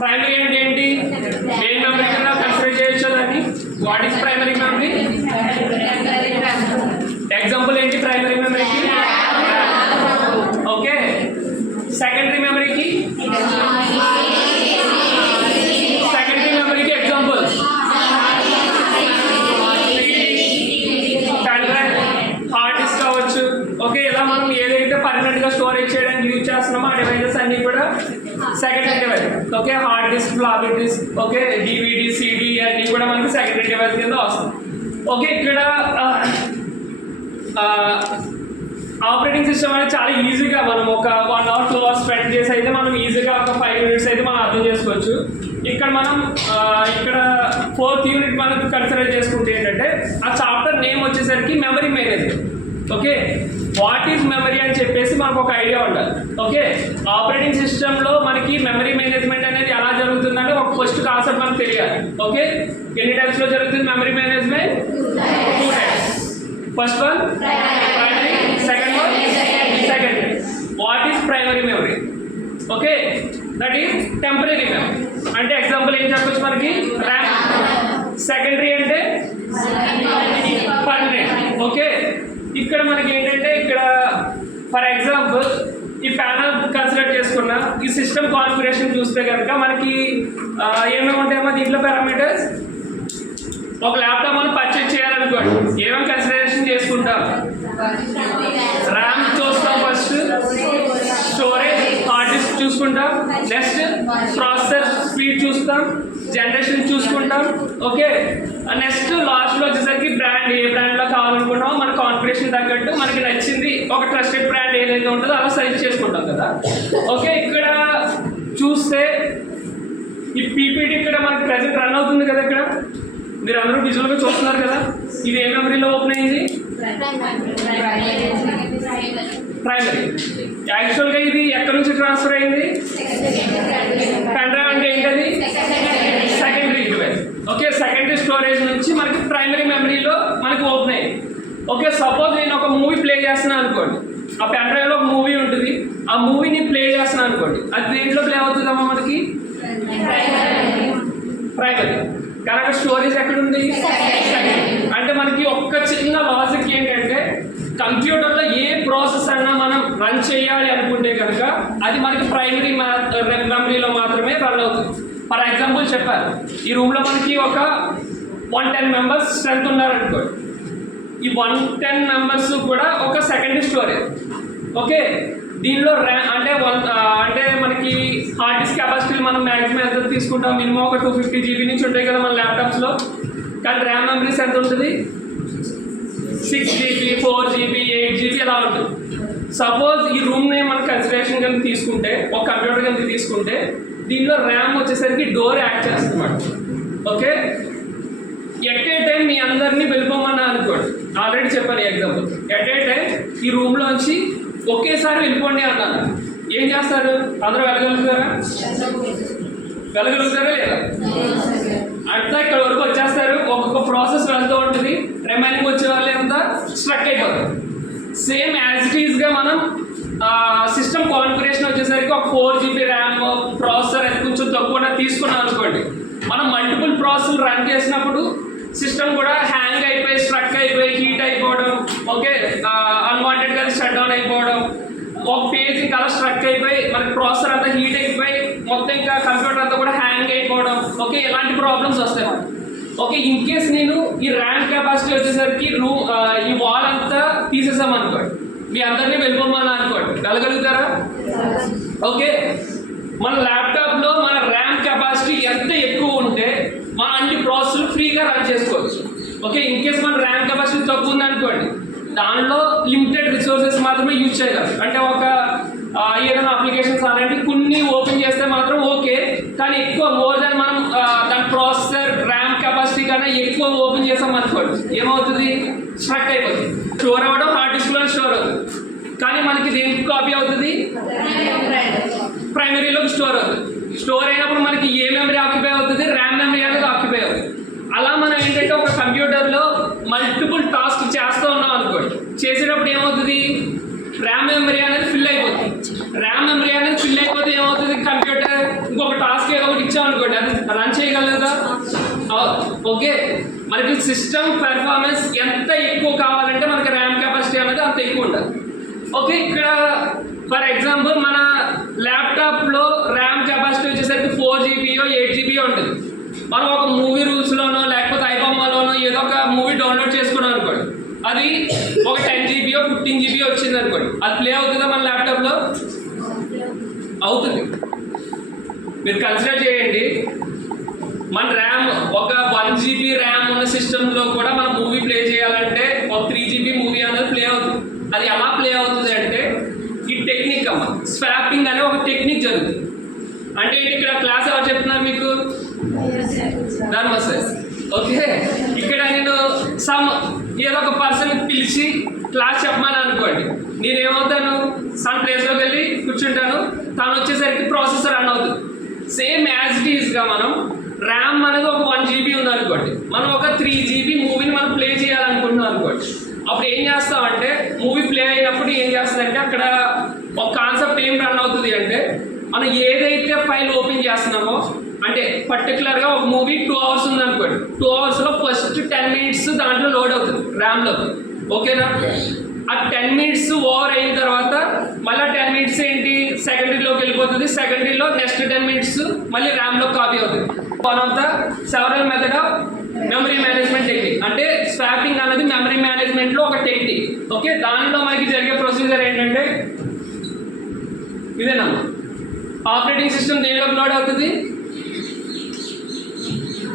Primary అంటే ఏంటి? Main memory కింద కన్సిడర్ చేయొచ్చు దాన్ని. What is primary memory? Example ఏంటి ప్రైమరీ మెమరీకి? ఓకే. సెకండరీ మెమరీకి? సెకండరీ మెమరీకి ఎగ్జాంపుల్ హార్డ్ డిస్క్ కావచ్చు. ఓకే, ఇలా మనం ఏదైతే పర్మనెంట్ గా స్టోరేజ్ చేయడానికి యూజ్ చేస్తున్నామో ఆ డివైజెస్ అన్ని కూడా secondary device. Okay, hard disk, floppy disk, okay, DVD, CD అన్ని కూడా మనకి సెకండరీ డివైస్ కింద వస్తుంది. ఓకే, ఇక్కడ ఆపరేటింగ్ సిస్టమ్ అనేది చాలా ఈజీగా మనం ఒక 1 hour 2 hours స్పెండ్ చేసి అయితే మనం ఈజీగా ఒక 5 minutes అయితే మనం అర్థం చేసుకోవచ్చు. ఇక్కడ మనం ఇక్కడ 4th యూనిట్ మనకు కన్సిడర్ చేసుకుంటే ఏంటంటే ఆ చాప్టర్ నేమ్ వచ్చేసరికి memory management. Okay, what is memory అని చెప్పేసి మనకు ఒక ఐడియా ఉండాలి. ఓకే, ఆపరేటింగ్ సిస్టంలో మనకి మెమరీ మేనేజ్మెంట్ అనేది ఎలా జరుగుతుందంటే ఒక ఫస్ట్ కాన్సెప్ట్ మనకు తెలియాలి. ఓకే, ఎన్ని టైప్స్లో జరుగుతుంది memory management? 2 types. First one primary, second one secondary. What is primary memory? Okay, that is temporary memory. అంటే ఎగ్జాంపుల్ ఏం చెప్పొచ్చు మనకి? ర్యామ్. సెకండరీ అంటే పర్మనెంట్. ఓకే, ఇక్కడ మనకి ఏంటంటే ఇక్కడ ఫర్ ఎగ్జాంపుల్ ఈ ప్యానల్ కన్సిడర్ చేసుకున్న ఈ సిస్టమ్ కాన్ఫిగరేషన్ చూస్తే కనుక మనకి ఏమేమి ఉంటాయేమో దీంట్లో పారామీటర్స్. ఒక ల్యాప్టాప్ మనం పర్చేజ్ చేయాలనుకోండి, ఏమేమి కన్సిడరేషన్ చేసుకుంటాం? ర్యామ్ చూస్తాం ఫస్ట్, స్టోరేజ్ హార్డ్ డిస్క్ చూసుకుంటాం, నెక్స్ట్ ప్రాసెసర్ స్పీడ్ చూస్తాం, జనరేషన్ చూసుకుంటాం. ఓకే, నెక్స్ట్ లాస్ట్లో వచ్చేసరికి బ్రాండ్, ఏ బ్రాండ్లో కావాలనుకున్నామో మన కాన్ఫిగరేషన్ తగ్గట్టు మనకి నచ్చింది ఒక ట్రస్టెడ్ బ్రాండ్ ఏదైతే ఉంటుందో అలా సెలెక్ట్ చేసుకుంటాం కదా. ఓకే, ఇక్కడ చూస్తే ఈ పీపీటీ ఇక్కడ మనకి ప్రెజెంట్ రన్ అవుతుంది కదా. ఇక్కడ మీరు అందరూ విజువల్గా చూస్తున్నారు కదా. ఇది ఏ మెమరీలో ఓపెన్ అయింది? ప్రైమరీ. యాక్చువల్గా ఇది ఎక్కడి నుంచి ట్రాన్స్ఫర్ అయింది? పెన్ డ్రైవ్ అంటే ఏంటది? Secondary device. Okay, secondary storage నుంచి మనకి ప్రైమరీ మెమరీలో మనకి ఓపెన్ అయింది. ఓకే, సపోజ్ నేను ఒక మూవీ ప్లే చేస్తున్నాను అనుకోండి, ఆ పెన్ డ్రైవ్లో ఒక మూవీ ఉంటుంది, ఆ మూవీని ప్లే చేస్తున్నాను అనుకోండి, అది దేంట్లో ప్లే అవుతుందమ్మా మనకి? ప్రైమరీ. కనుక స్టోరేజ్ ఎక్కడుంది? అంటే మనకి ఒక్క చిన్న లాజిక్ ఏంటంటే కంప్యూటర్లో ఏ ప్రాసెస్ అన్నా మనం రన్ చేయాలి అనుకుంటే కనుక అది మనకి ప్రైమరీ మెమరీలో మాత్రమే రన్ అవుతుంది. ఫర్ ఎగ్జాంపుల్ చెప్పారు, ఈ రూమ్లో మనకి ఒక 110 members స్ట్రెంత్ ఉన్నారనుకోండి, ఈ 110 members కూడా ఒక సెకండరీ స్టోరేజ్. ఓకే, దీనిలో ర్యామ్ అంటే మనకి హార్డ్ డిస్క్ కెపాసిటీ మనం మ్యాక్సిమం ఎంత తీసుకుంటాం? మినిమం ఒక 250 GB నుంచి ఉంటాయి కదా మన ల్యాప్టాప్స్లో. కానీ ర్యామ్ మెమరీస్ ఎంత ఉంటుంది? 6 GB, 4 GB, 8 GB ఎలా ఉంటుంది. సపోజ్ ఈ రూమ్ని మనం కన్సిడరేషన్ కనుక తీసుకుంటే, ఒక కంప్యూటర్ కనుక తీసుకుంటే, దీనిలో ర్యామ్ వచ్చేసరికి డోర్ యాక్ట్ చేస్తుంది. ఓకే, ఎట్ ఏ టైం మీ అందరినీ వెళ్ళిపోమన్నా అనుకోండి, ఆల్రెడీ చెప్పాను ఎగ్జాంపుల్. ఎట్ ఏ టైం ఈ రూమ్లోంచి ఒకేసారి వెళ్ళిపోండి అన్నాను, ఏం చేస్తారు? అందరూ వెళ్ళగలుగుతారా? వెళ్ళగలుగుతారా లేదా? అట్లా ఇక్కడ వరకు వచ్చేస్తారు, ఒక్కొక్క ప్రాసెస్ వెళ్తూ ఉంటుంది, రిమైనింగ్ వచ్చే వాళ్ళు ఎంత స్ట్రక్ అయిపోతారు. సేమ్ యాజ్ ఇట్ ఈస్గా మనం సిస్టమ్ కాన్ఫిగరేషన్ వచ్చేసరికి ఒక 4 GB ర్యామ్, ప్రాసెసర్ అది కొంచెం తక్కువ తీసుకున్నాం అనుకోండి, మనం మల్టిపుల్ ప్రాసెస్లు రన్ చేసినప్పుడు సిస్టమ్ కూడా హ్యాంగ్ అయిపోయి, స్ట్రక్ అయిపోయి, హీట్ అయిపోవడం. ఓకే, అన్వాంటెడ్గా షట్ డౌన్ అయిపోవడం, ఒక పేజ్ ఇంకా అలా స్ట్రక్ అయిపోయి మనకి ప్రాసెసర్ అంతా హీట్ అయిపోయి మొత్తం ఇంకా కంప్యూటర్ అంతా కూడా హ్యాంగ్ అయిపోవడం. ఓకే, ఇలాంటి ప్రాబ్లమ్స్ వస్తాయి మనకి. ఓకే, ఇన్ కేస్ నేను ఈ ర్యామ్ కెపాసిటీ వచ్చేసరికి ఈ వాల్ అంతా తీసేసాం అనుకోండి, మీ అందరినీ వెళ్ళిపోమని అనుకోండి, వెళ్ళగలుగుతారా? ఓకే, మన ల్యాప్టాప్లో మన ర్యామ్ కెపాసిటీ ఎంత ఎక్కువ ఉంటే మన అన్ని ప్రాసెస్లు ఫ్రీగా రన్ చేసుకోవచ్చు. ఓకే, ఇన్ కేస్ మన ర్యామ్ కెపాసిటీ తక్కువ ఉందనుకోండి, దానిలో లిమిటెడ్ రిసోర్సెస్ మాత్రమే యూజ్ చేయగలరు. అంటే ఒక ఏదైనా అప్లికేషన్స్ అలాంటి కొన్ని ఓపెన్ చేస్తే మాత్రం ఓకే, కానీ ఎక్కువ మోర్ దాన్ మనం దాని ప్రాసెసర్ ర్యామ్ కెపాసిటీ కన్నా ఎక్కువ ఓపెన్ చేసాం అనుకోండి, ఏమవుతుంది? స్ట్రక్ అయిపోతుంది. స్టోర్ అవ్వడం హార్డ్ డిస్క్లో స్టోర్ అవుతుంది, కానీ మనకి దేనికి కాపీ అవుతుంది? ప్రైమరీలోకి స్టోర్ అవుతుంది. స్టోర్ అయినప్పుడు మనకి ఏ మెమరీ ఆక్యుపై అవుతుంది? ర్యామ్ మెమరీ అనేది ఆక్యుపై అవుతుంది. అలా మనం ఏంటంటే ఒక కంప్యూటర్లో మల్టిపుల్ టాస్క్ చేస్తూ ఉన్నాం అనుకోండి, చేసేటప్పుడు ఏమవుతుంది? ర్యామ్ మెమరీ అనేది ఫిల్ అయిపోతుంది. ర్యామ్ మెమరీ అనేది ఫిల్ అయిపోతే ఏమవుతుంది? కంప్యూటర్ ఇంకొక టాస్క్ ఏదో ఒకటి ఇచ్చామనుకోండి, అది రన్ చేయగలదా? ఓకే, మనకి సిస్టమ్ పెర్ఫార్మెన్స్ ఎంత ఎక్కువ కావాలంటే మనకి ర్యామ్ కెపాసిటీ అనేది అంత ఎక్కువ ఉండాలి. ఓకే, ఇక్కడ ఫర్ ఎగ్జాంపుల్ మన ల్యాప్టాప్లో ర్యామ్ కెపాసిటీ వచ్చేసరికి 4 GB 8 GB ఉంటుంది. మనం ఒక మూవీ రూల్స్లోనో లేకపోతే ఐబొమ్మలోనో ఏదో ఒక మూవీ డౌన్లోడ్ చేసుకున్నాం అనుకోండి, అది ఒక 10 GB 15 GB వచ్చింది అనుకోండి, అది ప్లే అవుతుందా మన ల్యాప్టాప్లో? అవుతుంది. మీరు కన్సిడర్ చేయండి, మన ర్యామ్ ఒక 1 GB ర్యామ్ ఉన్న సిస్టంలో కూడా మనం మూవీ ప్లే చేయాలంటే ఒక 3 GB మూవీ అనేది ప్లే అవుతుంది. అది ఎలా ప్లే అవుతుంది అంటే ఈ టెక్నిక్ అమ్మ, స్వాపింగ్ అనే ఒక టెక్నిక్ జరుగుతుంది. అంటే ఇక్కడ క్లాస్ ఎవరు చెప్తున్నారు మీకు? ధర్మ సార్. ఓకే, ఇక్కడ నేను ఏదో ఒక పర్సన్ పిలిచి క్లాస్ చెప్పమని అనుకోండి, నేనేమవుతాను, సమ్ ప్లేస్లోకి వెళ్ళి కూర్చుంటాను, తను వచ్చేసరికి ప్రాసెసర్ రన్ అవుతుంది. సేమ్ యాజ్ ఇట్ ఈస్గా మనం ర్యామ్ అనేది ఒక 1 GB ఉంది అనుకోండి, మనం ఒక 3 GB మూవీని మనం ప్లే చేయాలనుకుంటున్నాం అనుకోండి, అప్పుడు ఏం చేస్తామంటే మూవీ ప్లే అయినప్పుడు ఏం చేస్తుందంటే అక్కడ ఒక కాన్సెప్ట్ ఏం రన్ అవుతుంది అంటే, మనం ఏదైతే ఫైల్ ఓపెన్ చేస్తున్నామో, అంటే పర్టికులర్గా ఒక మూవీ 2 hours ఉంది అనుకోండి, 2 hoursలో ఫస్ట్ 10 minutes దాంట్లో లోడ్ అవుతుంది ర్యామ్లో. ఓకేనా? ఆ 10 minutes ఓవర్ అయిన తర్వాత మళ్ళీ 10 minutes ఏంటి సెకండరీలోకి వెళ్ళిపోతుంది, సెకండరీలో నెక్స్ట్ 10 minutes మళ్ళీ ర్యామ్లో కాపీ అవుతుంది. One of the several method of memory management technique. అంటే స్వాపింగ్ అనేది మెమరీ మేనేజ్మెంట్లో ఒక టెక్నిక్. ఓకే, దానిలో మనకి జరిగే ప్రొసీజర్ ఏంటంటే ఇదేనమ్మా, ఆపరేటింగ్ సిస్టమ్ దేనిలోకి లోడ్ అవుతుంది?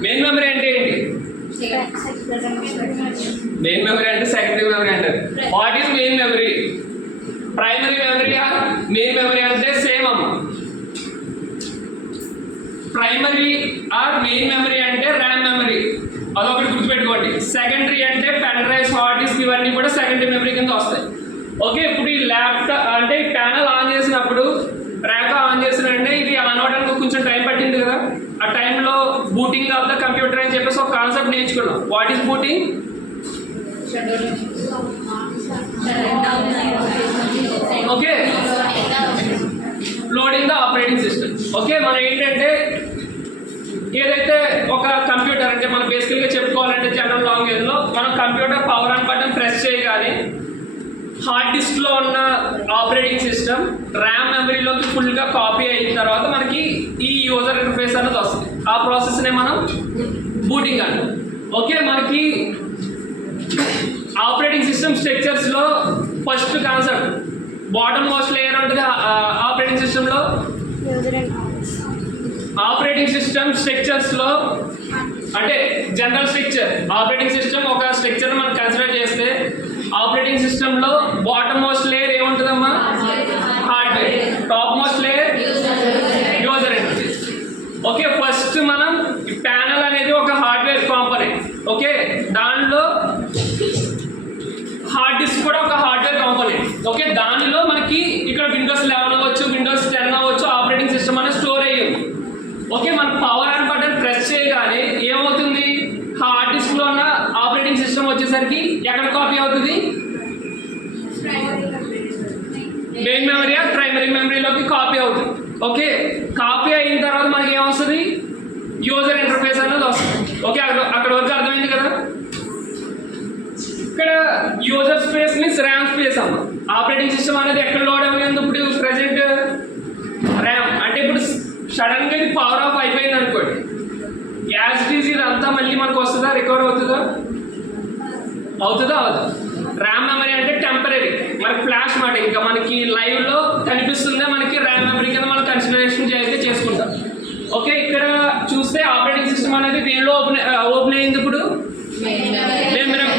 మెయిన్ మెమరీ అంటే ఏంటి? మెయిన్ మెమరీ అంటే సెకండరీ మెమరీ అంటారు. What is main memory? Primary memory or main memory అంటే సేమ్ అమ్మ. ప్రైమరీ ఆర్ మెయిన్ మెమరీ అంటే ర్యామ్ మెమరీ, అదొకటి గుర్తుపెట్టుకోండి. సెకండరీ అంటే పెన్ డ్రైవ్స్, హార్డ్ డిస్క్, ఇవన్నీ కూడా సెకండరీ మెమరీ కింద వస్తాయి. ఓకే, ఇప్పుడు ఈ ల్యాప్టాప్ అంటే ఈ ప్యానల్ ఆన్ చేసినప్పుడు, ర్యాక్ ఆన్ చేసినంటే ఇది ఆన్ అవడానికి కొంచెం టైం పట్టింది కదా, ఆ టైంలో బూటింగ్ ఆఫ్ ద కంప్యూటర్ అని చెప్పేసి ఒక కాన్సెప్ట్ నేర్చుకున్నాం. What is booting? Okay, loading the operating system. Okay, మనం ఏంటంటే ఏదైతే ఒక కంప్యూటర్ అంటే మనం బేసికల్గా చెప్పుకోవాలంటే జనరల్ లాంగ్వేజ్లో, మనం computer power on button press చేయగానే హార్డ్ డిస్క్లో ఉన్న ఆపరేటింగ్ సిస్టమ్ ర్యామ్ మెమరీలోకి ఫుల్గా కాపీ అయిన తర్వాత మనకి ఈ యూజర్ ఇంటర్ఫేస్ అనేది వస్తుంది. ఆ ప్రాసెస్నే మనం బూటింగ్ అంటాం. ఓకే, మనకి ఆపరేటింగ్ సిస్టమ్ స్ట్రక్చర్స్లో first concept bottom most layer ఉంటుంది ఆపరేటింగ్ సిస్టంలో. ఆపరేటింగ్ సిస్టమ్ స్ట్రక్చర్స్లో అంటే జనరల్ స్ట్రక్చర్, ఆపరేటింగ్ సిస్టమ్ ఒక స్ట్రక్చర్ మనం కన్సిడర్ చేస్తే ఆపరేటింగ్ సిస్టంలో బాటమ్ మోస్ట్ లేయర్ ఏముంటుందమ్మా? Hardware. Top most layer user interface. Okay, first మనం ప్యానల్ అనేది ఒక హార్డ్వేర్ కాంపోనెంట్. ఓకే, దానిలో హార్డ్ డిస్క్ కూడా ఒక హార్డ్వేర్ కాంపోనెంట్. ఓకే, దానిలో మనకి ఇక్కడ విండోస్ 11 అవ్వచ్చు, విండోస్ 10 అవ్వచ్చు, ఆపరేటింగ్ సిస్టమ్ అనేది స్టోర్ అయ్యింది. ఓకే, మనం పవర్ ఆన్ బటన్ ప్రెస్ చేయగానే ఏమవుతుంది? హార్డ్ డిస్క్లో ఉన్న ఆపరేటింగ్ సిస్టమ్ వచ్చేసరికి ఎక్కడ కాపీ అవుతుంది? మెయిన్ మెమరీ ఆ ప్రైమరీ మెమరీలోకి కాపీ అవుతుంది. ఓకే, కాపీ అయిన తర్వాత మనకి ఏమొస్తుంది? యూజర్ ఇంటర్ఫేస్ అనేది వస్తుంది. ఓకే, అక్కడ వరకు అర్థమైంది కదా. ఇక్కడ user space means RAM space అమ్మ. ఆపరేటింగ్ సిస్టమ్ అనేది ఎక్కడ లోడ్ అవ్వలేదు ఇప్పుడు ప్రెసెంట్ ర్యామ్. అంటే ఇప్పుడు సడన్గా ఇది పవర్ ఆఫ్ అయిపోయింది అనుకోండి, యాజ్ ఇట్ ఈజ్ ఇదంతా మళ్ళీ మనకు వస్తుందా? రికవర్ అవుతుందా? అవుతుందా? అవుదా? ర్యామ్ మెమరీ అంటే టెంపరీ, మనకి ఫ్లాష్ మాట, ఇంకా మనకి లైవ్లో కనిపిస్తుందే మనకి ర్యామ్ మెమరీ కింద మనం కన్సిడరేషన్ అయితే చేసుకుంటాం. ఓకే, ఇక్కడ చూస్తే ఆపరేటింగ్ సిస్టమ్ అనేది దేనిలో ఓపెన్ అయింది? ఇప్పుడు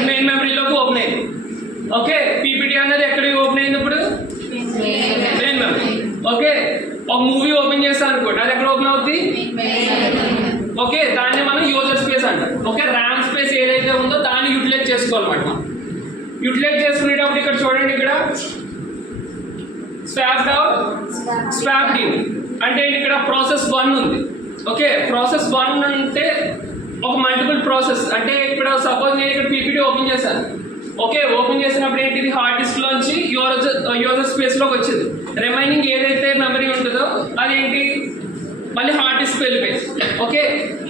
మెయిన్ మెమరీలోకి ఓపెన్ అయింది. ఓకే, పీపీటీ అనేది ఎక్కడికి ఓపెన్ అయింది? ఇప్పుడు మెయిన్ మెమరీ. ఓకే, ఒక మూవీ ఓపెన్ చేస్తాను అనుకోండి, అది ఎక్కడ ఓపెన్ అవుతుంది? ఓకే, దాన్ని మనం యూజర్ స్పేస్ అంటాం. ఓకే, ర్యామ్ స్పేస్ ఏదైతే ఉందో దాన్ని యూటిలైజ్ చేసుకోవాలన్నమాట. మనం యూటిలైజ్ చేసుకునేటప్పుడు ఇక్కడ చూడండి, ఇక్కడ స్వాప్డ్ అవుట్, స్వాప్డ్ ఇన్ అంటే ఇక్కడ ప్రాసెస్ 1 ఉంది. ఓకే, ప్రాసెస్ 1 అంటే ఒక మల్టిపుల్ ప్రాసెస్. అంటే ఇక్కడ సపోజ్ నేను ఇక్కడ పీపీటీ ఓపెన్ చేశాను. ఓకే, ఓపెన్ చేసినప్పుడు ఏంటి? ఇది హార్డ్ డిస్క్లోంచి యూజర్ స్పేస్లోకి వచ్చింది. రిమైనింగ్ ఏదైతే మెమరీ ఉంటుందో అదేంటి మళ్ళీ హార్డ్ డిస్క్ వెళ్ళిపోయింది. ఓకే,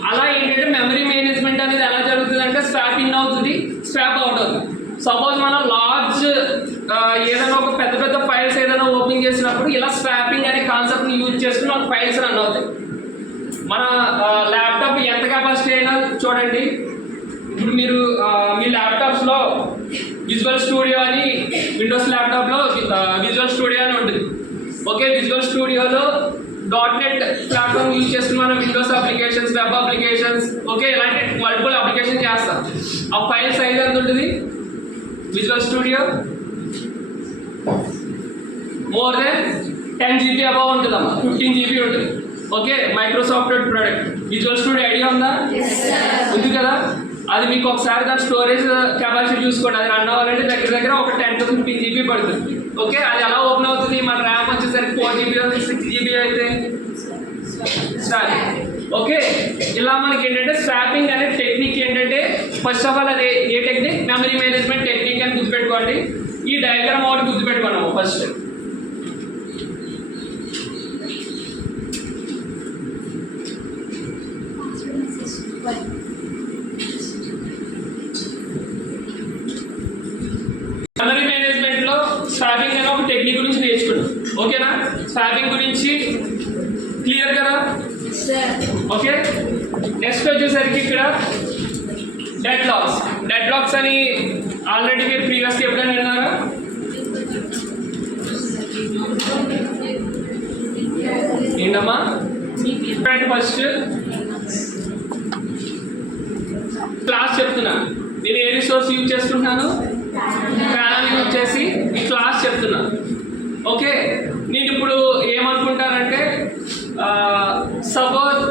అలా ఏంటంటే మెమరీ మేనేజ్మెంట్ అనేది ఎలా జరుగుతుంది అంటే స్వాప్ ఇన్ అవుతుంది, స్వాప్ అవుట్ అవుతుంది. సపోజ్ మనం లార్జ్ ఏదైనా ఒక పెద్ద పెద్ద ఫైల్స్ ఏదైనా ఓపెన్ చేసినప్పుడు ఇలా స్వాపింగ్ అనే కాన్సెప్ట్ని యూజ్ చేసుకుని మనకు ఫైల్స్ రన్ అవుతాయి. మన ల్యాప్టాప్ ఎంత కెపాసిటీ అయినా చూడండి, ఇప్పుడు మీరు మీ ల్యాప్టాప్స్లో విజువల్ స్టూడియో అని విండోస్ ల్యాప్టాప్లో విజువల్ స్టూడియో అని ఉంటుంది. ఓకే, విజువల్ స్టూడియోలో .NET ప్లాట్ఫామ్ యూజ్ చేసుకుని మనం Windows applications, web applications, okay ఇలాంటి మల్టిపుల్ అప్లికేషన్ చేస్తాం. ఆ ఫైల్ సైజ్ ఎంత ఉంటుంది visual studio? More than 10 GB above ఉంటుందమ్మా, 15 GB ఉంటుంది. Okay, Microsoft product visual studio idea ఉందా? ఉంది కదా. అది మీకు ఒకసారి దాని స్టోరేజ్ కెపాసిటీ చూసుకోండి. అది రన్ అవ్వాలంటే దగ్గర దగ్గర ఒక 10 to 15 GB పడుతుంది. ఓకే, అది ఎలా ఓపెన్ అవుతుంది? మన ర్యామ్ వచ్చేసరికి 4 GB 6 GB అయితే స్టార్ట్. ఓకే, ఇలా మనకి ఏంటంటే స్వాపింగ్ అనే టెక్నిక్ ఏంటంటే ఫస్ట్ ఆఫ్ ఆల్ అది ఏ టెక్నిక్? మెమరీ మేనేజ్మెంట్ టెక్నిక్ అని గుర్తుపెట్టుకోండి. ఈ డయాగ్రామ్ ఒకటి గుర్తుపెట్టుకున్నాము ఫస్ట్. మెమరీ మేనేజ్మెంట్లో స్వాపింగ్ అనే ఒక టెక్నిక్ గురించి నేర్చుకున్నాం. ఓకేనా? స్వాపింగ్ గురించి క్లియర్ కదా? ఓకే, నెక్స్ట్ వచ్చేసరికి ఇక్కడ డెడ్ లాక్స్ అని ఆల్రెడీ మీరు ప్రీవియస్గా ఎప్పుడైనా విన్నారా? ఏంటమ్మా? ఫస్ట్ క్లాస్ చెప్తున్నా, నేను ఏ రిసోర్స్ యూజ్ చేసుకుంటున్నాను? ప్యానల్ యూజ్ చేసి ఈ క్లాస్ చెప్తున్నా. ఓకే, నేను ఇప్పుడు ఏమనుకుంటానంటే సపోజ్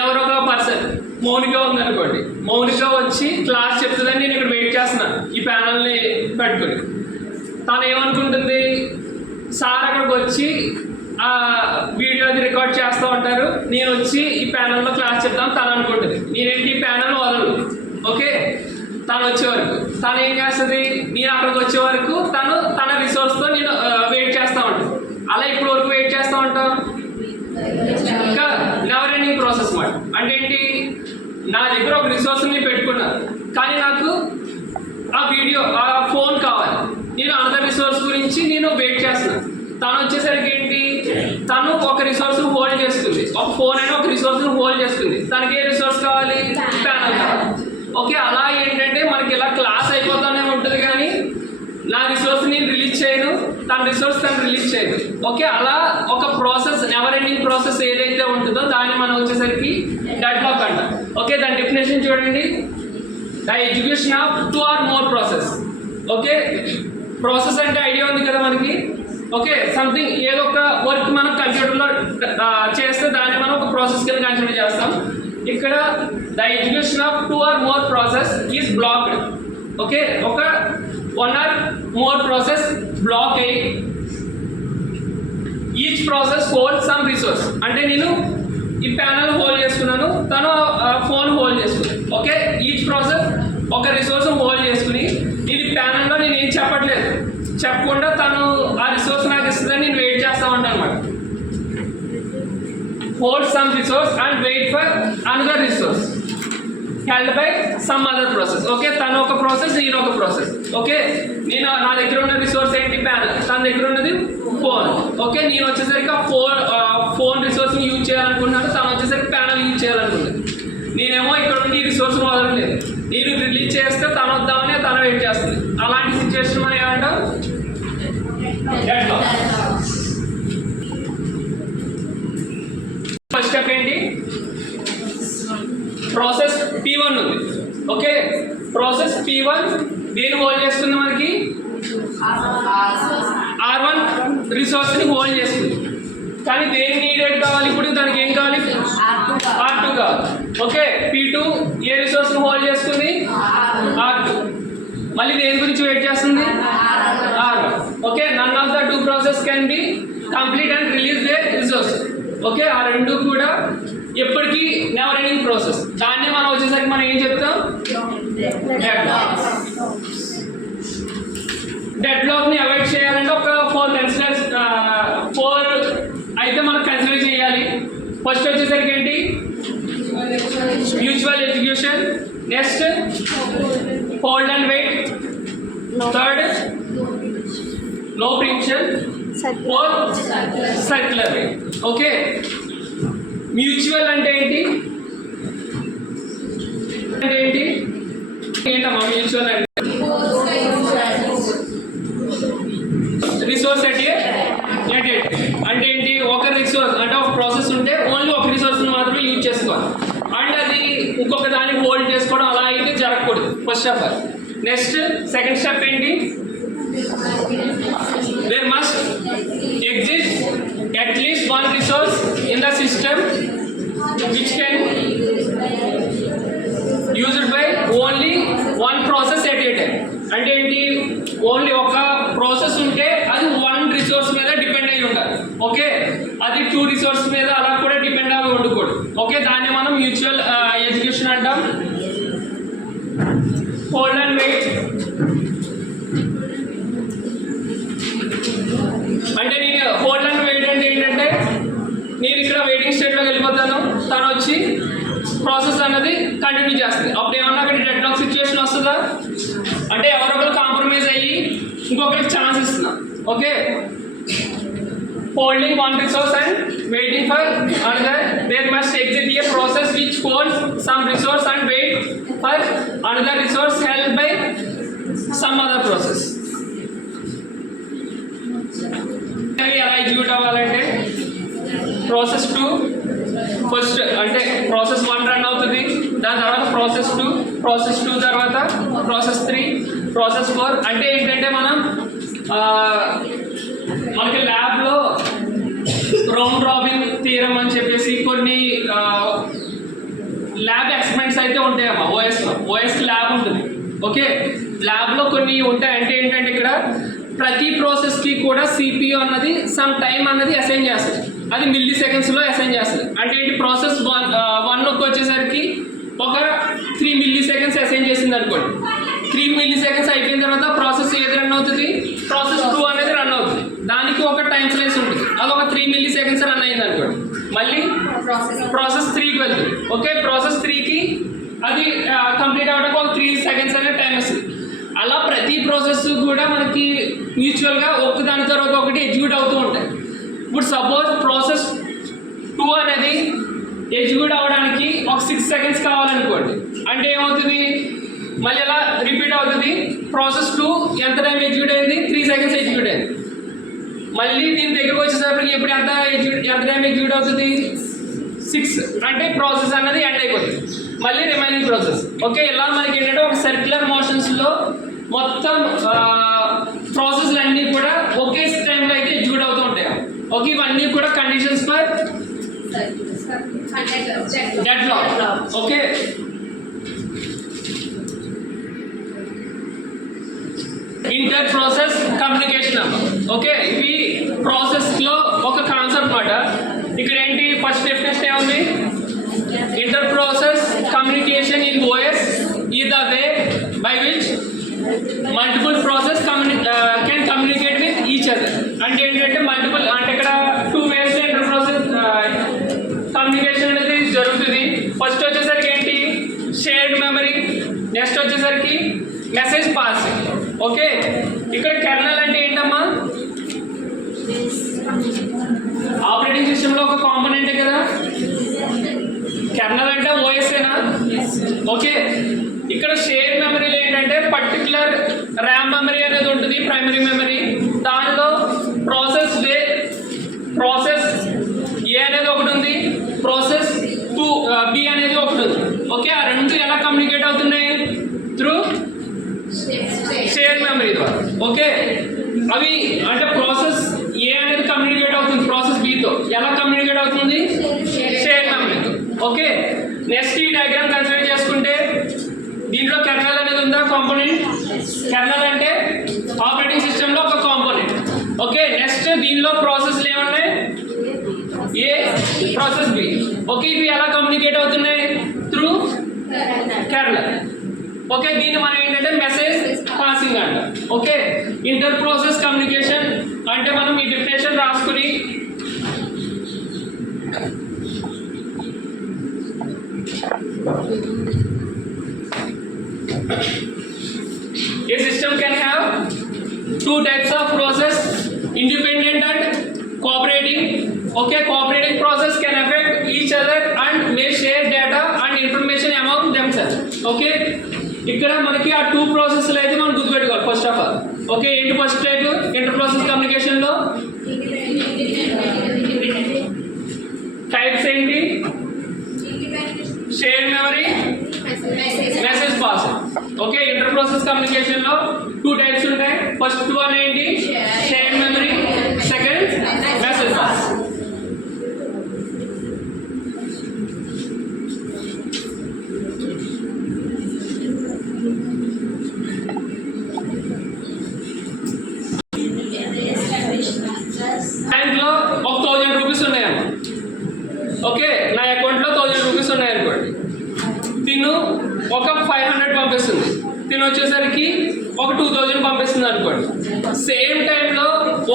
ఎవరో ఒక పర్సన్ మౌనిక ఉందనుకోండి, మౌనిక వచ్చి క్లాస్ చెప్తుందని నేను ఇక్కడ వెయిట్ చేస్తున్నాను ఈ ప్యానల్ని పెట్టుకుని. తను ఏమనుకుంటుంది? సార్ అక్కడికి వచ్చి వీడియో అది రికార్డ్ చేస్తూ ఉంటారు, నేను వచ్చి ఈ ప్యానల్లో క్లాస్ చెప్తాను తను అనుకుంటుంది. నేనేంటి ఈ ప్యానల్ వదలను. ఓకే, తను వచ్చే వరకు తను ఏం చేస్తుంది? నేను అక్కడికి వచ్చే వరకు తను తన రిసోర్స్తో నేను వెయిట్ చేస్తూ ఉంటాను. అలా ఇప్పుడు వరకు వెయిట్ చేస్తూ ఉంటాం. ఇంకా నెవర్ ఎండింగ్ ప్రాసెస్ మాట. అంటే ఏంటి? నా దగ్గర ఒక రిసోర్స్ని పెట్టుకున్నా, కానీ నాకు ఆ వీడియో ఆ ఫోన్ కావాలి. నేను అనదర్ రిసోర్స్ గురించి నేను వెయిట్ చేస్తున్నాను. తను వచ్చేసరికి ఏంటి? తను ఒక రిసోర్స్ని హోల్డ్ చేస్తుంది. ఒక ఫోన్ అయినా ఒక రిసోర్స్ని హోల్డ్ చేస్తుంది. తనకి ఏ రిసోర్స్ కావాలి? ప్యానల్ కావాలి. ఓకే, అలా ఏంటంటే మనకి ఇలా క్లాస్ అయిపోతానే ఉంటుంది, కానీ నా రిసోర్స్ నేను రిలీజ్ చేయను, తన రిసోర్స్ తను రిలీజ్ చేయను. ఓకే, అలా ఒక ప్రాసెస్ నెవర్ ఎండింగ్ ప్రాసెస్ ఏదైతే ఉంటుందో దాన్ని మనం వచ్చేసరికి డెడ్ లాక్ అంటాం. ఓకే, దాని డెఫినేషన్ చూడండి. The execution of 2 or more process. Okay, process అంటే ఐడియా ఉంది కదా మనకి. ఓకే, సంథింగ్ ఏదో ఒక వర్క్ మనం కంప్యూటర్లో చేస్తే దాన్ని మనం ఒక ప్రాసెస్ కింద కన్సిడర్ చేస్తాం. ఇక్కడ the execution of 2 or more process is blocked. Okay, ఒక 1 or more ప్రాసెస్ బ్లాక్ అయ్యి each process hold some resource. అంటే నేను ఈ ప్యానల్ హోల్డ్ చేసుకున్నాను, తను ఫోన్ హోల్డ్ చేసుకున్నాను. ఓకే, ఈచ్ ప్రాసెస్ ఒక రిసోర్స్ హోల్డ్ చేసుకుని ఇది ప్యానల్లో నేను ఏం చెప్పట్లేదు, చెప్పకుండా తను ఆ రిసోర్స్ నాకు ఇస్తుందని నేను వెయిట్ చేస్తా ఉంటాను అనమాట. Hold some resource and wait for another resource held by some other process. Okay, తను ఒక ప్రాసెస్, నేను ఒక ప్రాసెస్. ఓకే, నేను నా దగ్గర ఉన్న రిసోర్స్ ఏంటి? ప్యానల్. తన దగ్గర ఉన్నది ఫోన్. ఓకే, నేను వచ్చేసరికి ఆ ఫోన్ రిసోర్స్ని యూజ్ చేయాలనుకున్నాను, తను వచ్చేసరికి ప్యానల్ యూజ్ చేయాలనుకున్నాను. నేనేమో ఇక్కడ నుండి ఈ రిసోర్స్ వదలలేదు, నేను రిలీజ్ చేస్తే తను వద్దామని తను వెయిట్ చేస్తుంది. అలాంటి సిచ్యువేషన్ మనం ఏమంటాం? ఫస్ట్ స్టెప్ ఏంటి? ప్రాసెస్ P1 ఉంది. ఓకే, ప్రాసెస్ P1 దేని హోల్డ్ చేస్తుంది? మనకి R1 రిసోర్స్ని హోల్డ్ చేస్తుంది. కానీ దేని నీడెడ్ కావాలి? ఇప్పుడు దానికి ఏం కావాలి? R2 కావాలి. ఓకే, P2 ఏ రిసోర్స్ని హోల్డ్ చేసుకుంది? R2. మళ్ళీ దేని గురించి వెయిట్ చేస్తుంది? R1. Okay, none of the 2 process can be complete and release the resource. Okay, ఆ రెండు కూడా ఎప్పటికీ నెవర్ ఎండింగ్ ప్రాసెస్. దాన్ని మనం వచ్చేసరికి మనం ఏం చెప్తాం? డెడ్ లాక్ని అవాయిడ్ చేయాలంటే ఒక 4 అయితే మనం కన్సిడర్ చేయాలి. ఫస్ట్ వచ్చేసరికి ఏంటి mutual execution, next hold and wait, third no prediction, fourth circular wait. Okay, mutual అంటే ఏంటి ఏంటమ్మా మ్యూచువల్ అంటే రిసోర్స్ అంటే ఏంటి, ఒక రిసోర్స్ అంటే ఒక ప్రాసెస్ ఉంటే ఓన్లీ ఒక రిసోర్స్ మాత్రమే యూజ్ చేసుకోవాలి, అండ్ అది ఇంకొక దాన్ని హోల్డ్ చేసుకోవడం అలా అయితే జరగకూడదు first of all. Next second step ఏంటి, there must exist at least one resource in the system which can used by only one process at a time. అంటే ఏంటి, ఓన్లీ ఒక ప్రాసెస్ ఉంటే అది వన్ రిసోర్స్ మీద డిపెండ్ అయ్యి ఉండాలి. Okay, అది 2 రిసోర్స్ మీద అలా కూడా డిపెండ్ అయ్యి ఉండకూడదు. ఓకే, దాన్ని మనం మ్యూచువల్ ఎగ్జిక్యూషన్ అంటాం. హోల్డ్ అండ్ వెయిట్ అంటే నేను హోల్డ్ అండ్ వెయిట్ అంటే ఏంటంటే నేను ఇక్కడ వెయిటింగ్ స్టేట్లోకి వెళ్ళిపోతాను, తను వచ్చి ప్రాసెస్ అన్నది కంటిన్యూ చేస్తుంది. అప్పుడు ఏమన్నా అక్కడ డెడ్ లాక్ సిచ్యువేషన్ వస్తుందా అంటే ఎవరొకరు కాంప్రమైజ్ అయ్యి ఇంకొకరికి ఛాన్స్ ఇస్తున్నా. Okay, holding one resource and waiting for another, there must exist a process which holds some resource and wait for another resource held by some other process. ఎలా execute అవ్వాలంటే process 2 first అంటే process 1 run అవుతుంది, దాని తర్వాత process 2 తర్వాత process 3, process 4. అంటే ఏంటంటే మనకి ల్యాబ్లో రౌండ్ రాబిన్ థియరం అని చెప్పేసి కొన్ని ల్యాబ్ ఎక్స్పెరిమెంట్స్ అయితే ఉంటాయమ్మా. ఓఎస్ ల్యాబ్ ఉంటుంది. ఓకే, ల్యాబ్లో కొన్ని ఉంటాయి. అంటే ఏంటంటే ఇక్కడ ప్రతి ప్రాసెస్కి కూడా సిపియు అన్నది సమ్ టైం అన్నది అసైన్ చేస్తుంది. అది మిల్లీ సెకండ్స్లో అసైన్ చేస్తుంది. అంటే ఏంటి, ప్రాసెస్ 1కి వచ్చేసరికి ఒక 3 మిల్లీ సెకండ్స్ అసైన్ చేసింది అనుకోండి. 3 మిల్లీ సెకండ్స్ అయిపోయిన తర్వాత ప్రాసెస్ ఏది రన్ అవుతుంది, ప్రాసెస్ 2 అనేది రన్ అవుతుంది. దానికి ఒక టైం స్లైస్ ఉంటుంది, అది ఒక 3 మిల్లీ సెకండ్స్ రన్ అయింది అనుకోండి. మళ్ళీ ప్రాసెస్ 3కి వెళ్తుంది. ఓకే, ప్రాసెస్ 3కి అది కంప్లీట్ అవ్వడానికి ఒక 3 సెకండ్స్ అనేది టైం వస్తుంది. అలా ప్రతి ప్రాసెస్ కూడా మనకి మ్యూచువల్గా ఒకదాని తర్వాత ఒకటి ఎగ్జిక్యూట్ అవుతూ ఉంటాయి. ఇప్పుడు సపోజ్ ప్రాసెస్ 2 అనేది ఎగ్జిక్యూట్ అవ్వడానికి ఒక 6 సెకండ్స్ కావాలనుకోండి. అంటే ఏమవుతుంది, మళ్ళీ అలా రిపీట్ అవుతుంది. ప్రాసెస్ 2 ఎంత టైం ఎగ్జిక్యూట్ అయింది, 3 సెకండ్స్ ఎగ్జిక్యూట్ అయింది. మళ్ళీ దీని దగ్గరకు వచ్చేసరికి ఎప్పుడు ఎంత టైం ఎగ్జిక్యూట్ అవుతుంది, 6. అంటే ప్రాసెస్ అన్నది ఎండ్ అయిపోతుంది. మళ్ళీ రిమైనింగ్ ప్రాసెస్. ఓకే, ఇలా మనకి ఏంటంటే ఒక సర్క్యులర్ మోషన్స్లో మొత్తం ప్రాసెస్లు అన్నీ కూడా ఒకే టైంలో అయితే ఎగ్జిక్యూట్ అవుతూ ఉంటాయి. ఓకే, ఇవన్నీ కూడా conditions for deadlock. Okay, inter process communication. Okay, ఇవి ప్రాసెస్లో ఒక కాన్సెప్ట్ మాట. ఇక్కడ ఏంటి, ఫస్ట్ డెఫినేషన్ ఏముంది, inter process communication in OS is the way by which multiple process can communicate with each other. అంటే ఏంటంటే మల్టిపుల్ అంటే ఇక్కడ 2 వేస్ ఇంటర్ ప్రాసెస్ కమ్యూనికేషన్ అనేది జరుగుతుంది. ఫస్ట్ వచ్చేసరికి ఏంటి, షేర్డ్ మెమరీ. నెక్స్ట్ వచ్చేసరికి మెసేజ్ పాసింగ్. ఓకే, ఇక్కడ కెర్నల్ అంటే ఏంటమ్మా, ఆపరేటింగ్ సిస్టంలో ఒక కాంపోనెంటే కదా. కెర్నల్ అంటే ఓఎస్ఏనా. ఓకే, ఇక్కడ షేర్ మెమరీలో ఏంటంటే పర్టికులర్ ర్యామ్ మెమరీ అనేది ఉంటుంది, ప్రైమరీ మెమరీ. దానిలో ప్రాసెస్ ఏ అనేది ఒకటి ఉంది, ప్రాసెస్ 2 బి అనేది ఒకటి ఉంది. ఓకే, ఆ రెండు ఎలా కమ్యూనికేట్ అవుతున్నాయి, త్రూ షేర్ మెమరీ ద్వారా. ఓకే, అవి అంటే ప్రాసెస్ ఏ అనేది కమ్యూనికేట్ అవుతుంది ప్రాసెస్ బితో. ఎలా కమ్యూనికేట్ అవుతుంది, షేర్ మెమరీతో. ఓకే, నెక్స్ట్ ఈ డయాగ్రామ్ కన్సిడర్ చేసుకుంటే దీంట్లో కెర్నల్ అనేది ఉందా కాంపోనెంట్. కెర్నల్ అంటే ఆపరేటింగ్ సిస్టంలో ఒక కాంపోనెంట్. ఓకే, నెక్స్ట్ దీనిలో ప్రాసెస్లు ఏమున్నాయి, ఏ ప్రాసెస్ బి. ఓకే, ఇవి ఎలా కమ్యూనికేట్ అవుతున్నాయి, త్రూ కెర్నల్. ఓకే, దీన్ని మనం ఏంటంటే మెసేజ్ పాసింగ్ అంట. ఓకే, ఇంటర్ ప్రాసెస్ కమ్యూనికేషన్ అంటే మనం ఈ డెఫినేషన్ రాసుకుని A system can have two types of process, independent and cooperating. Okay, cooperating process can affect each other and may share data and information among themselves. Okay, ఇక్కడ మనకి ఆ two ప్రాసెస్లు అయితే మనం గుర్తుపెట్టుకోవాలి ఫస్ట్ ఆఫ్ ఆల్. ఓకే, ఏంటి first type inter process కమ్యూనికేషన్లో? Types ఏంటి? Share memory, message pass. Okay, inter process communication లో టూ టైప్స్ ఉంటాయి. ఫస్ట్ వన్ ఏంటి? Share memory, second message pass. Bank లో ఒక 1000 రూపీస్ ఉన్నాయమ్మ. ఓకే, నా అకౌంట్లో 1000 రూపీస్ ఉన్నాయనుకోండి. తిను ఒక 500 పంపిస్తుంది, తిను వచ్చేసరికి ఒక 2000 పంపిస్తుంది అనుకోండి. సేమ్ టైంలో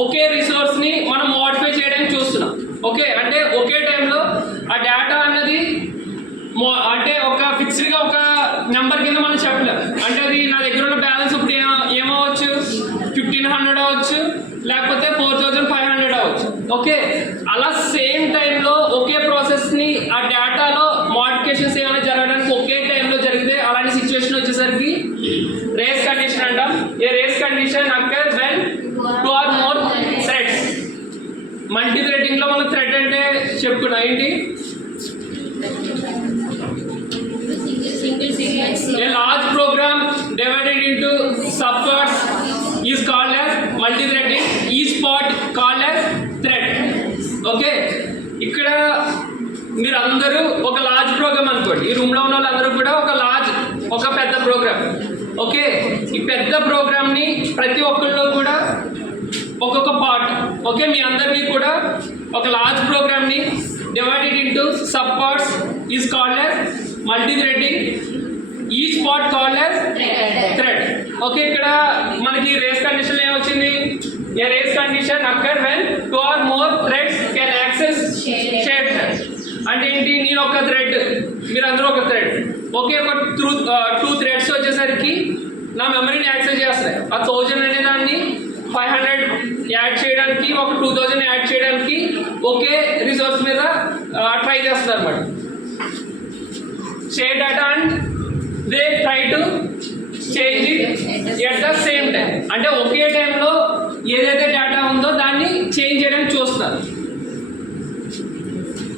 ఒకే రిసోర్స్ని మనం మోడిఫై చేయడానికి చూస్తున్నాం. ఓకే, అంటే ఒకే టైంలో ఆ డేటా అన్నది అంటే ఒక ఫిక్స్డ్గా ఒక నెంబర్ కింద మనం చెప్పలేం. అంటే అది నా దగ్గర ఉన్న బ్యాలెన్స్ ఇప్పుడు ఏమవచ్చు, 1500 అవ్వచ్చు, లేకపోతే 4500 అవ్వచ్చు. ఓకే, అలా సేమ్ టైంలో ఒకే ప్రాసెస్ని ఆ డేటాలో మోడిఫికేషన్స్ ఏమైనా జరగడానికి ఒకే టైంలో జరిగితే అలాంటి సిచ్యువేషన్ వచ్చేసరికి రేస్ కండిషన్ అంటాం. A race condition occur when 2 or more threads. Multi threading లో మనం థ్రెడ్ అంటే చెప్పుకున్నాం ఏంటి? A large program divided into subparts is called as multi-threading. Each part called as thread. Okay, ఇక్కడ మీరు అందరూ ఒక లార్జ్ ప్రోగ్రామ్ అనుకోండి. ఈ రూమ్ లో ఉన్న వాళ్ళందరూ కూడా ఒక పెద్ద ప్రోగ్రామ్. ఓకే, ఈ పెద్ద ప్రోగ్రామ్ ని ప్రతి ఒక్కరిలో కూడా ఒక్కొక్క పార్ట్. ఓకే, మీ అందరినీ కూడా ఒక లార్జ్ ప్రోగ్రామ్ ని divided into sub parts is called as multi threading. Each part called as thread. Okay, ఇక్కడ మనకి రేస్ కండిషన్ ఏమొచ్చింది? A race condition occur when 2 or more threads can access shared thread. అంటే ఏంటి? నేను ఒక thread, మీరందరూ ఒక థ్రెడ్. ఓకే, ఒక 2 థ్రెడ్స్ వచ్చేసరికి నా మెమరీని యాక్సెస్ చేస్తాయి. ఆ 1000 అనే దాన్ని 500 యాడ్ చేయడానికి, ఒక 2000 యాడ్ చేయడానికి ఒకే రిసోర్స్ మీద ట్రై చేస్తున్నారు అన్నమాట. Share data and they try to change it at the same time. అంటే ఒకే టైంలో ఏదైతే డేటా ఉందో దాన్ని చేంజ్ చేయడానికి చూస్తున్నారు.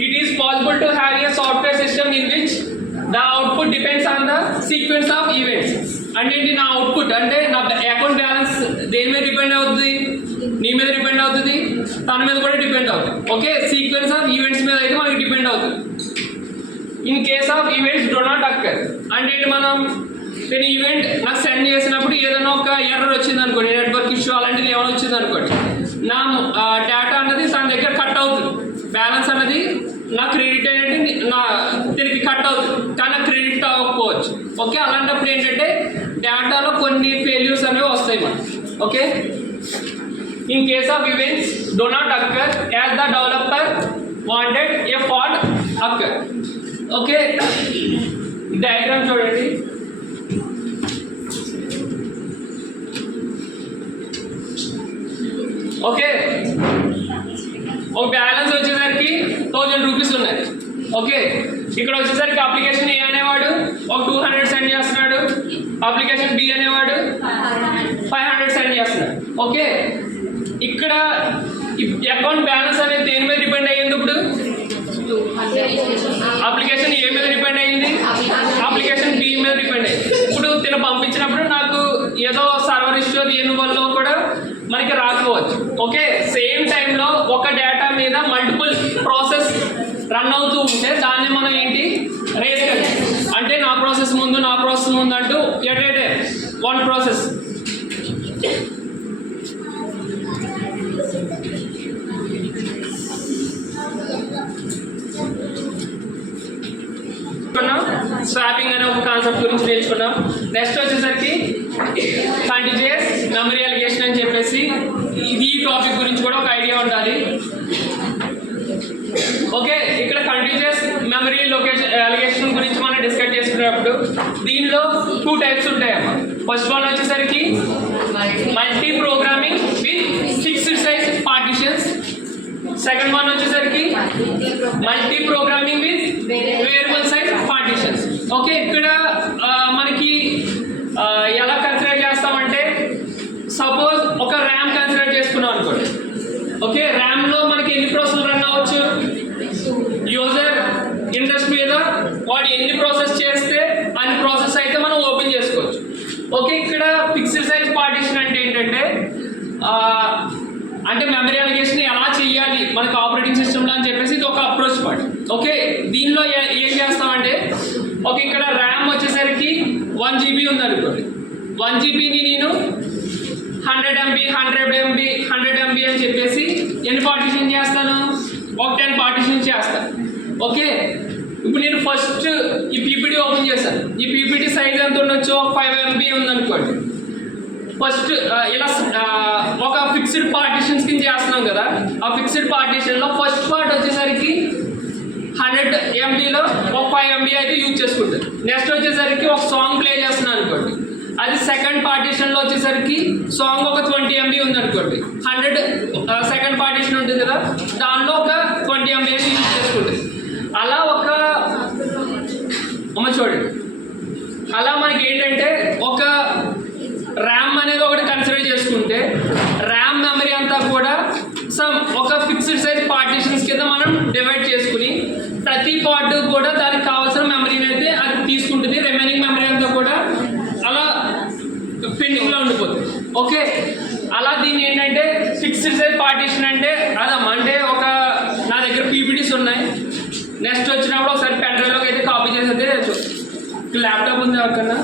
It is possible to have a software system in which the output depends on the sequence of events. అంటే ఏంటి? నా అవుట్పుట్ అంటే నా అకౌంట్ బ్యాలెన్స్ దేని మీద డిపెండ్ అవుతుంది? నీ మీద డిపెండ్ అవుతుంది, తన మీద కూడా డిపెండ్ అవుతుంది. ఓకే, సీక్వెన్స్ ఆఫ్ ఈవెంట్స్ మీద అయితే మనకి డిపెండ్ అవుతుంది. In case of events do not occur అంటే ఏంటి? మనం నేను ఈవెంట్ నాకు సెండ్ చేసినప్పుడు ఏదైనా ఒక ఎర్రర్ వచ్చింది అనుకోండి, నెట్వర్క్ ఇష్యూ అలాంటిది ఏమైనా వచ్చింది అనుకోండి, నా డేటా అన్నది తన దగ్గర కట్ అవుతుంది. బ్యాలెన్స్ అన్నది నా క్రెడిట్ అనేది నా తిరిగి కట్ అవుతుంది, కానీ నాకు క్రెడిట్ అవ్వకపోవచ్చు. ఓకే, అలాంటప్పుడు ఏంటంటే డేటాలో కొన్ని ఫెయిల్యూర్స్ అనేవి వస్తాయి మనకి. Okay, in case of events do not occur as the developer wanted a fault occur. Okay, diagram చూడండి. ఓకే, ఒక బ్యాలెన్స్ వచ్చేసరికి 1000 రూపీస్ ఉన్నాయి. ఓకే, ఇక్కడ వచ్చేసరికి అప్లికేషన్ ఏ అనేవాడు ఒక 200 సెండ్ చేస్తున్నాడు, అప్లికేషన్ బి అనేవాడు 500 సెండ్ చేస్తున్నాడు. ఓకే, ఇక్కడ అకౌంట్ బ్యాలెన్స్ అనేది దేని మీద డిపెండ్ అయ్యింది? ఇప్పుడు అప్లికేషన్ ఏ మీద డిపెండ్ అయ్యింది? అప్లికేషన్ బి మీద డిపెండ్ అయ్యింది. ఇప్పుడు తిను పంపించినప్పుడు నాకు ఏదో సర్వర్ ఇష్యూ దేని వల్ల కూడా మనకి రాకపోవచ్చు. ఓకే, సేమ్ టైంలో ఒక డేటా మీద మల్టిపుల్ ప్రాసెస్ రన్ అవుతూ ఉంటే దాన్ని మనం ఏంటి? రేస్ అంటే నా ప్రాసెస్ ముందు అంటూ at a time one process. Swapping అనే ఒక కాన్సెప్ట్ గురించి నేర్చుకున్నాం. నెక్స్ట్ వచ్చేసరికి కంటిన్యూస్ మెమరీ అలిగేషన్ అని చెప్పేసి ఈ టాపిక్ గురించి కూడా ఒక ఐడియా ఉండాలి. ఓకే, ఇక్కడ కంటిన్యూస్ మెమరీ అలిగేషన్ గురించి మనం వచ్చినప్పుడు దీనిలో 2 టైప్స్ ఉంటాయమ్మా. ఫస్ట్ వన్ వచ్చేసరికి multi programming with fixed size partitions. Second one వచ్చేసరికి multi programming with variable size partitions. Okay, ఇక్కడ మనకి ఎలా కన్సిడర్ చేస్తామంటే సపోజ్ ఒక ర్యామ్ కన్సిడర్ చేసుకున్నాం అనుకోండి. ఓకే, ర్యామ్లో మనకి ఎన్ని ప్రాసెస్ రన్ అవ్వచ్చు, యూజర్ ఇంట్రెస్ట్ మీద వాడు ఎన్ని ప్రాసెస్ చేస్తే అన్ని ప్రాసెస్ అయితే మనం ఓపెన్ చేసుకోవచ్చు. ఓకే, ఇక్కడ ఫిక్స్డ్ సైజ్ పార్టిషన్ అంటే ఏంటంటే అంటే మెమరీ అలిగేషన్ ఎలా చేయాలి మనకు ఆపరేటింగ్ సిస్టమ్లో అని చెప్పేసి ఇది ఒక అప్రోచ్ పార్ట్. ఓకే, దీనిలో ఏం చేస్తామంటే ఓకే ఇక్కడ ర్యామ్ వచ్చేసరికి 1 GB ఉంది అనుకోండి. 1 GBని నేను 100 MB 100 MB అని చెప్పేసి ఎన్ని పార్టిషన్ చేస్తాను, ఒక 10 పార్టిషన్ చేస్తాను. ఓకే, ఇప్పుడు నేను ఫస్ట్ ఈ పీపీటీ ఓపెన్ చేశాను. ఈ పీపీటీ సైజ్ ఎంత ఉండొచ్చు, 5 MB ఉందనుకోండి. ఫస్ట్ ఇలా ఒక ఫిక్స్డ్ పార్టిషన్స్ కింద చేస్తున్నాం కదా, ఆ ఫిక్స్డ్ పార్టిషన్లో ఫస్ట్ పార్ట్ వచ్చేసరికి 100 MBలో ఒక 5 MB అయితే యూజ్ చేసుకుంటారు. నెక్స్ట్ వచ్చేసరికి ఒక సాంగ్ ప్లే చేస్తున్నాను అనుకోండి, అది సెకండ్ పార్టిషన్లో వచ్చేసరికి సాంగ్ ఒక 20 MB ఉందనుకోండి. 100 సెకండ్ పార్టిషన్ ఉంటుంది కదా, దానిలో ఒక 20 MB అయితే యూజ్ చేసుకుంటుంది. అలా ఒక చూడండి, అలా మనకి ఏంటంటే ఒక ర్యామ్ అనేది ఒకటి కన్సిడర్ చేసుకుంటే ర్యామ్ మెమరీ అంతా కూడా ఒక ఫిక్స్డ్ సైజ్ పార్టిషన్స్ కింద మనం డివైడ్ చేసుకుని ప్రతి పార్ట్ కూడా దానికి కావాల్సిన మెమరీని అయితే అది తీసుకుంటుంది. రిమైనింగ్ మెమరీ అంతా కూడా అలా పెండింగ్లో ఉండిపోతుంది. ఓకే, అలా దీన్ని ఏంటంటే ఫిక్స్డ్ సైజ్ పార్టిషన్ అంటే అదమ్మా, అంటే ఒక నా దగ్గర పీపీటీస్ ఉన్నాయి, నెక్స్ట్ వచ్చినప్పుడు ఒకసారి పెన్ డ్రైవ్లోకి అయితే కాపీ చేసి అయితే ల్యాప్టాప్ ఉంది ఎవరికన్నా